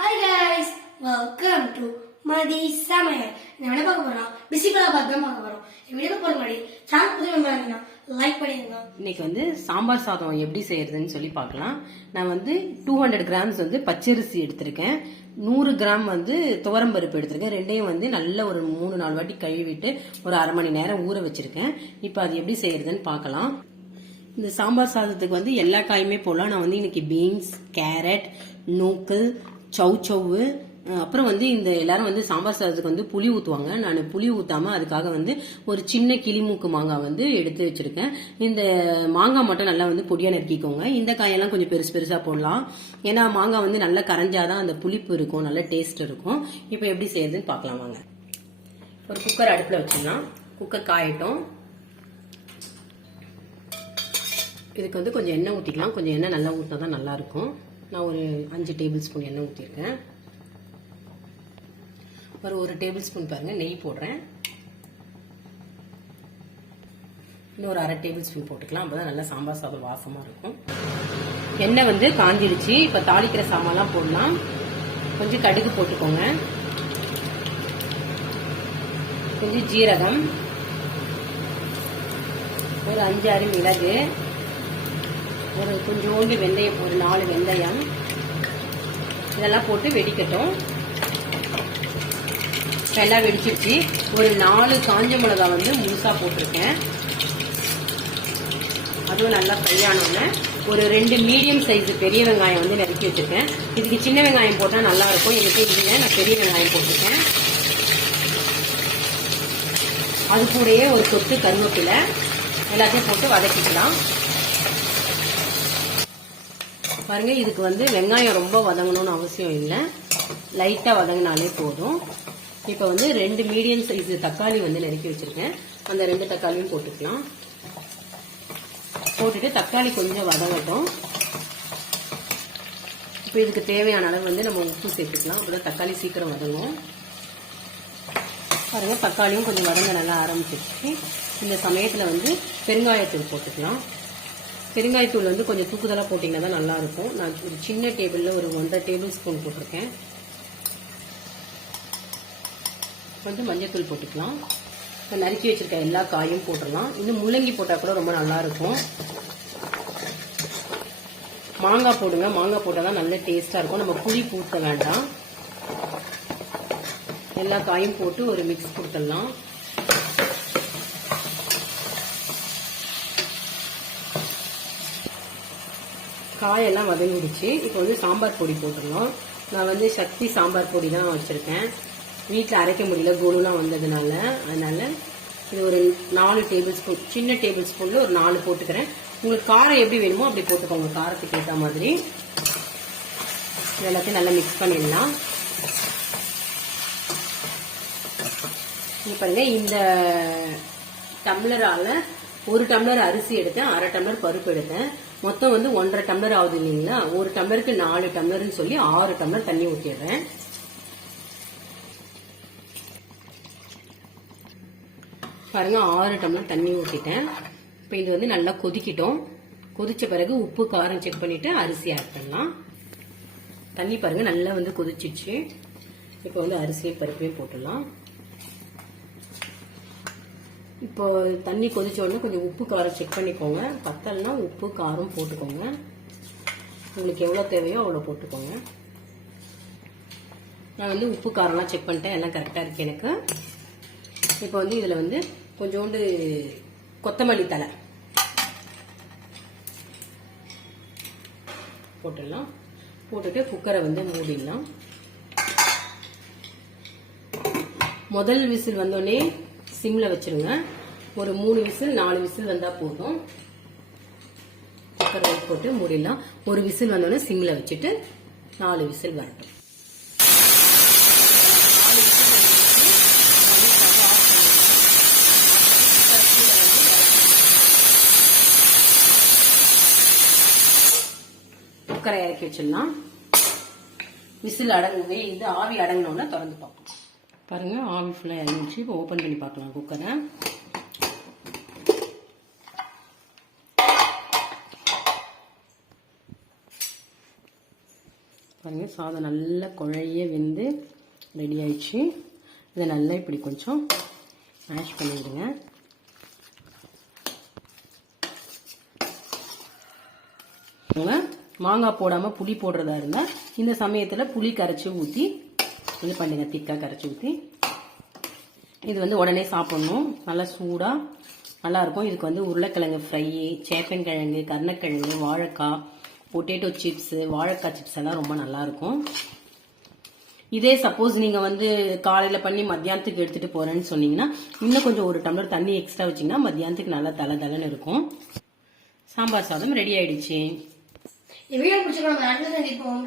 Hi guys, welcome to Madi Samayal. நான் என்ன பார்க்க போறோம்? bisibelebath தான் பார்க்க போறோம். இந்த வீடியோ போற மாதிரி சேனல் புதுசா வந்தாங்கன்னா லைக் பண்ணிடுங்க. இன்னைக்கு சாம்பார் சாதம் எப்படி செய்யறதுன்னு சொல்லி பார்க்கலாம். நான் 200 கிராம்ஸ் பச்சரிசி எடுத்திருக்கேன். 100 கிராம் துவரம் பருப்பு எடுத்திருக்கேன். ரெண்டையும் நல்ல ஒரு 3-4 வாட்டி கழுவிட்டு ஒரு அரை மணி நேரம் ஊற வச்சிருக்கேன். இப்போ அது எப்படி செய்யறதுன்னு பார்க்கலாம். இந்த சாம்பார் சாதத்துக்கு எல்லா காயுமே போடலாம். நான் இன்னைக்கு பீன்ஸ், கேரட், நூக்கல், சௌச்சவ்வு, அப்புறம் இந்த எல்லாரும் சாம்பார் சாதத்துக்கு புளி ஊத்துவாங்க. நான் புளி ஊத்தாம அதுக்காக ஒரு சின்ன கிளிமூக்கு மாங்காய் எடுத்து வச்சிருக்கேன். இந்த மாங்காய் மட்டும் நல்லா பொடியா நறுக்கிக்கோங்க. இந்த காயெல்லாம் கொஞ்சம் பெருசு பெருசா போடலாம். ஏன்னா மாங்காய் நல்லா கரைஞ்சாதான் அந்த புளிப்பு இருக்கும், நல்ல டேஸ்ட் இருக்கும். இப்போ எப்படி செய்யறதுன்னு பார்க்கலாம் வாங்க. ஒரு குக்கர் அடுப்புல வச்சிடலாம். குக்கர் காயட்டும். இதுக்கு கொஞ்சம் எண்ணெய் ஊற்றிக்கலாம். கொஞ்சம் எண்ணெய் நல்லா ஊற்றினா தான் நல்லா இருக்கும். நான் ஒரு 5 டேபிள் ஸ்பூன் எண்ணெய் ஊற்றிருக்கேன். ஒரு 1 டேபிள் ஸ்பூன் பாருங்க நெய் போடுறேன். இன்னும் ஒரு அரை டேபிள் ஸ்பூன் போட்டுக்கலாம். அப்பதான் நல்லா சாம்பார் சாதம் வாசமா இருக்கும். எண்ணெய் காஞ்சிடுச்சு. இப்ப தாளிக்கிற சாமான்லாம் போடலாம். கொஞ்சம் கடுகு போட்டுக்கோங்க, கொஞ்சம் ஜீரகம், ஒரு 5-6 மிளகு, ஒரு கொஞ்சோண்டு வெந்தயம், ஒரு 4 வெந்தயம், இதெல்லாம் போட்டு வெடிக்கட்டும். எல்லாம் வெடிச்சிருச்சு. ஒரு 4 காஞ்ச மிளகா முழுசா போட்டிருக்கேன். அதுவும் நல்லா ஃப்ரை ஆனோன்னு ஒரு 2 மீடியம் சைஸ் பெரிய வெங்காயம் நறுக்கி வச்சிருக்கேன். இதுக்கு சின்ன வெங்காயம் போட்டா நல்லா இருக்கும். எனக்கு இதுல நான் பெரிய வெங்காயம் போட்டிருக்கேன். அது கூடயே ஒரு கொத்து கருவேப்பிலை எல்லாத்தையும் போட்டு வதக்கிக்கலாம். பாருங்க, இதுக்கு வெங்காயம் ரொம்ப வதங்கணும்னு அவசியம் இல்லை, லைட்டா வதங்கினாலே போதும். இப்ப 2 மீடியம் சைஸ் தக்காளி நறுக்கி வச்சிருக்கேன். அந்த 2 தக்காளியும் போட்டுக்கலாம். போட்டுட்டு தக்காளி கொஞ்சம் வதங்கட்டும். இப்ப இதுக்கு தேவையான அளவு நம்ம உப்பு சேர்த்துக்கலாம். அப்பதான் தக்காளி சீக்கிரம் வதங்கும். பாருங்க, தக்காளியும் கொஞ்சம் வதங்க நல்லா ஆரம்பிச்சிருச்சு. இந்த சமயத்துல பெருங்காயத்தூள் போட்டுக்கலாம். பெருங்காயத்தூள் கொஞ்சம் தூக்குதலா போட்டீங்கன்னா தான் நல்லா இருக்கும். நான் ஒரு சின்ன டேபிள்ல ஒரு 1.5 டேபிள் ஸ்பூன் போட்டிருக்கேன். கொஞ்சம் மஞ்சத்தூள் போட்டுக்கலாம். நறுக்கி வச்சிருக்க எல்லா காயும் போட்டுடலாம். இன்னும் முள்ளங்கி போட்டா கூட ரொம்ப நல்லா இருக்கும். மாங்காய் போடுங்க. மாங்காய் போட்டாதான் நல்ல டேஸ்டா இருக்கும். நம்ம புளி ஊத்த வேண்டாம். எல்லா காயும் போட்டு ஒரு மிக்ஸ் கொடுத்துடலாம். காயெல்லாம் வதங்கிடுச்சு. இப்போ சாம்பார் பொடி போட்டுடலாம். நான் சக்தி சாம்பார் பொடி தான் வச்சிருக்கேன். வீட்டில் அரைக்க முடியல, கோலுலாம் வந்ததுனால. அதனால இது ஒரு 4 டேபிள் ஸ்பூன், சின்ன டேபிள் ஸ்பூன்ல ஒரு 4 போட்டுக்கிறேன். உங்களுக்கு காரம் எப்படி வேணுமோ அப்படி போட்டுக்கோங்க, காரத்துக்கு ஏற்ற மாதிரி. எல்லாத்தையும் நல்லா மிக்ஸ் பண்ணிடலாம். பாருங்க, இந்த டம்ளரால 1 டம்ளர் அரிசி எடுத்தேன், 1/2 டம்ளர் பருப்பு எடுத்தேன். மொத்தம் 1.5 டம்ளர் ஆகுது இல்லைங்களா? ஒரு டம்ளருக்கு 4 டம்ளர்னு சொல்லி 6 டம்ளர் தண்ணி ஊற்றிடுறேன். பாருங்க, 6 டம்ளர் தண்ணி ஊற்றிட்டேன். இப்போ இது நல்லா கொதிக்கிட்டோம். கொதிச்ச பிறகு உப்பு காரம் செக் பண்ணிட்டு அரிசி ஆட் பண்ணலாம். தண்ணி பாருங்க நல்லா கொதிச்சிச்சு. இப்போ அரிசியும் பருப்பையும் போட்டுடலாம். இப்போ தண்ணி கொதிச்ச உடனே கொஞ்சம் உப்பு காரம் செக் பண்ணிக்கோங்க. பத்தல்னா உப்பு காரம் போட்டுக்கோங்க. உங்களுக்கு எவ்வளவு தேவையோ அவ்வளவு போட்டுக்கோங்க. நான் உப்பு காரம்லாம் செக் பண்ணிட்டேன், எல்லாம் கரெக்டா இருக்கு எனக்கு. இப்போ இதுல கொஞ்சோண்டு கொத்தமல்லி தழை போட்டுடலாம். போட்டுட்டு குக்கரை மூடிடலாம். முதல் விசில் வந்தோடனே சிம்ல வச்சிருங்க. ஒரு 3 விசில் 4 விசில் வந்தா போதும். குக்கர் போட்டு மூடிடலாம். ஒரு விசில் வந்தோடனே சிம்ல வச்சுட்டு 4 விசில் வரட்டும். 4 விசில் குக்கரை இறக்கி வச்சிடலாம். விசில் அடங்குவே, இது ஆவி அடங்கினோன்னா திறந்து பார்ப்போம். பாருங்க, ஆவி ஃபுல்லா இறங்கிடுச்சு. இப்போ ஓபன் பண்ணி பார்க்கலாம் குக்கரை. பாருங்க சாதம் நல்லா குழைய வெந்து ரெடி ஆயிடுச்சு. இதை நல்லா இப்படி கொஞ்சம் மேஷ் பண்ணிவிடுங்க. மாங்காய் போடாம புளி போடுறதா இருந்தா இந்த சமயத்துல புளி கரைச்சி ஊத்தி இது பண்ணுங்க. திக்கா கரைச்சி ஊத்தி இது வந்து உடனே சாப்பிடணும். நல்லா சூடா நல்லா இருக்கும். இதுக்கு வந்து உருளைக்கிழங்கு ஃப்ரை, சேப்பங்கிழங்கு, கருணக்கிழங்கு, வாழைக்காய், பொட்டேட்டோ சிப்ஸ், வாழைக்காய் சிப்ஸ் எல்லாம் ரொம்ப நல்லா இருக்கும். இதே சப்போஸ் நீங்க வந்து காலையில பண்ணி மத்தியானத்துக்கு எடுத்துட்டு போறேன்னு சொன்னீங்கன்னா இன்னும் கொஞ்சம் ஒரு டம்ளர் தண்ணி எக்ஸ்ட்ரா வச்சீங்கன்னா மத்தியானத்துக்கு நல்லா தலன்னு இருக்கும். சாம்பார் சாதம் ரெடி ஆயிடுச்சு. வீடியோ பிடிச்சிருக்கோம்.